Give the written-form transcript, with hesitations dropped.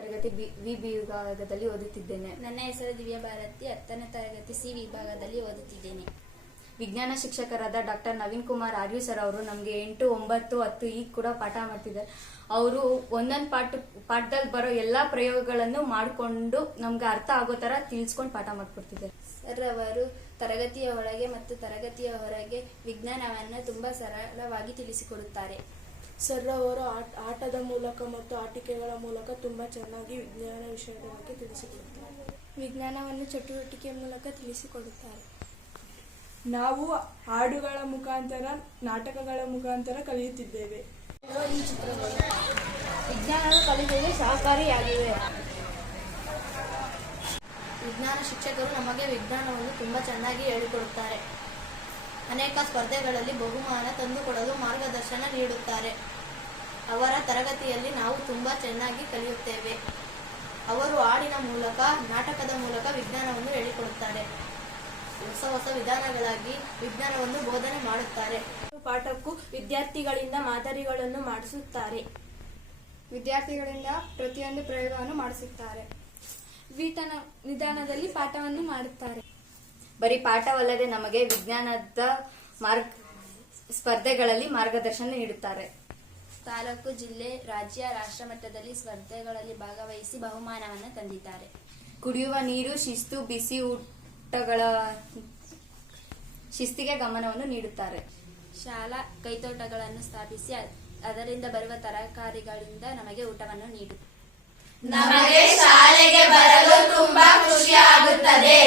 ತರಗತಿ ವಿ ವಿಭಾಗದಲ್ಲಿ ಓದುತ್ತಿದ್ದೇನೆ. ನನ್ನ ಹೆಸರು ದಿವ್ಯ ಭಾರತಿ. 10ನೇ ತರಗತಿ ಸಿ ವಿಭಾಗದಲ್ಲಿ ಓದುತ್ತಿದ್ದೇನೆ. ವಿಜ್ಞಾನ ಶಿಕ್ಷಕರಾದ ಡಾಕ್ಟರ್ ನವೀನ್ ಕುಮಾರ್ ಆರ್ಯು ಸರ್ ಅವರು ನಮಗೆ 8, 9, 10 ಈಗ ಕೂಡ ಪಾಠ ಮಾಡ್ತಿದ್ದಾರೆ. ಅವರು ಒಂದೊಂದು ಪಾಠದಲ್ಲಿ ಬರೋ ಎಲ್ಲಾ ಪ್ರಯೋಗಗಳನ್ನು ಮಾಡಿಕೊಂಡು ನಮ್ಗೆ ಅರ್ಥ ಆಗೋ ತರ ತಿಳಿಸ್ಕೊಂಡು ಪಾಠ ಮಾಡ್ಕೊಡ್ತಿದ್ದಾರೆ. ಸರ್ ಅವರು ತರಗತಿಯ ಒಳಗೆ ಮತ್ತು ತರಗತಿಯ ಹೊರಗೆ ವಿಜ್ಞಾನವನ್ನು ತುಂಬಾ ಸರಳವಾಗಿ ತಿಳಿಸಿಕೊಡುತ್ತಾರೆ. ಸರ್ ಅವರು ಆಟದ ಮೂಲಕ ಮತ್ತು ಆಟಿಕೆಗಳ ಮೂಲಕ ತುಂಬಾ ಚೆನ್ನಾಗಿ ವಿಜ್ಞಾನ ವಿಷಯದ ಬಗ್ಗೆ ತಿಳಿಸಿಕೊಡುತ್ತಾರೆ. ವಿಜ್ಞಾನವನ್ನು ಚಟುವಟಿಕೆಯ ಮೂಲಕ ತಿಳಿಸಿಕೊಡುತ್ತಾರೆ. ನಾವು ಹಾಡುಗಳ ಮುಖಾಂತರ, ನಾಟಕಗಳ ಮುಖಾಂತರ ಕಲಿಯುತ್ತಿದ್ದೇವೆ. ಈ ಚಿತ್ರಗಳು ವಿಜ್ಞಾನದ ಕಲಿಕೆಗೆ ಸಹಕಾರಿಯಾಗಿವೆ. ವಿಜ್ಞಾನ ಶಿಕ್ಷಕರು ನಮಗೆ ವಿಜ್ಞಾನವನ್ನು ತುಂಬಾ ಚೆನ್ನಾಗಿ ಹೇಳಿಕೊಡುತ್ತಾರೆ. ಅನೇಕ ಸ್ಪರ್ಧೆಗಳಲ್ಲಿ ಬಹುಮಾನ ತಂದುಕೊಡಲು ಮಾರ್ಗದರ್ಶನ ನೀಡುತ್ತಾರೆ. ಅವರ ತರಗತಿಯಲ್ಲಿ ನಾವು ತುಂಬಾ ಚೆನ್ನಾಗಿ ಕಲಿಯುತ್ತೇವೆ. ಅವರು ಹಾಡಿನ ಮೂಲಕ, ನಾಟಕದ ಮೂಲಕ ವಿಜ್ಞಾನವನ್ನು ಹೇಳಿಕೊಡುತ್ತಾರೆ. ಹೊಸ ವಿಧಾನಗಳಾಗಿ ವಿಜ್ಞಾನವನ್ನು ಬೋಧನೆ ಮಾಡುತ್ತಾರೆ. ಪಾಠಕ್ಕೂ ವಿದ್ಯಾರ್ಥಿಗಳಿಂದ ಮಾದರಿಗಳನ್ನು ಮಾಡಿಸುತ್ತಾರೆ. ವಿದ್ಯಾರ್ಥಿಗಳಿಂದ ಪ್ರತಿಯೊಂದು ಪ್ರಯೋಗವನ್ನು ಮಾಡಿಸುತ್ತಾರೆ. ನಿಧಾನದಲ್ಲಿ ಪಾಠವನ್ನು ಮಾಡುತ್ತಾರೆ. ಬರೀ ಪಾಠವಲ್ಲದೆ ನಮಗೆ ವಿಜ್ಞಾನದ ಸ್ಪರ್ಧೆಗಳಲ್ಲಿ ಮಾರ್ಗದರ್ಶನ ನೀಡುತ್ತಾರೆ. ತಾಲೂಕು, ಜಿಲ್ಲೆ, ರಾಜ್ಯ, ರಾಷ್ಟ್ರ ಮಟ್ಟದಲ್ಲಿ ಸ್ಪರ್ಧೆಗಳಲ್ಲಿ ಭಾಗವಹಿಸಿ ಬಹುಮಾನವನ್ನು ತಂದಿದ್ದಾರೆ. ಕುಡಿಯುವ ನೀರು, ಶಿಸ್ತು, ಬಿಸಿ ಊಟಗಳ ಶಿಸ್ತಿಗೆ ಗಮನವನ್ನು ನೀಡುತ್ತಾರೆ. ಶಾಲಾ ಕೈತೋಟಗಳನ್ನು ಸ್ಥಾಪಿಸಿ ಅದರಿಂದ ಬರುವ ತರಕಾರಿಗಳಿಂದ ನಮಗೆ ಊಟವನ್ನು ನೀಡುತ್ತಾರೆ. ನಮಗೆ ಶಾಲೆಗೆ ಬರಲು ತುಂಬಾ ಖುಷಿಯಾಗುತ್ತದೆ.